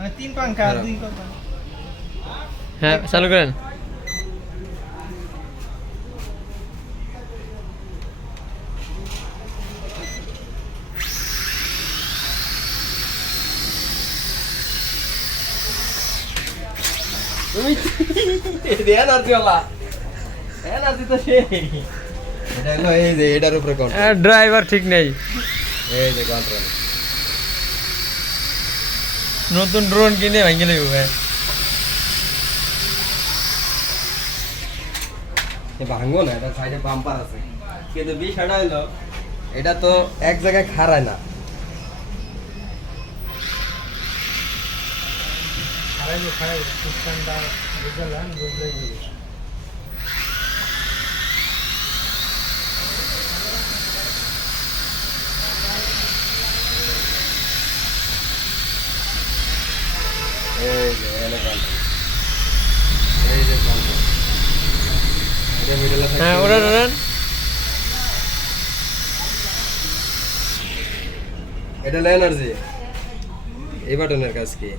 মানে তিন পাঙ্খা হ্যাঁ। দুই পাঙ্খা হ্যাঁ চালু করেন। ড্রাইভার ঠিক নেই। এই যে কন্ট্রোল নতুন ড্রোন কিনে ভাঙে লাগবে ভাই। ভাঙবো না এটা সাইডে বাম্পার আছে। কিন্তু বিষয়টা হলো এটা তো এক জায়গায় খাড়ায় না। খারাইবো খারাইবো এই যে। এটা এ থাকতে হ্যাঁ হবে। ওরান এটা এনার্জি এই বাটনের কাজ কি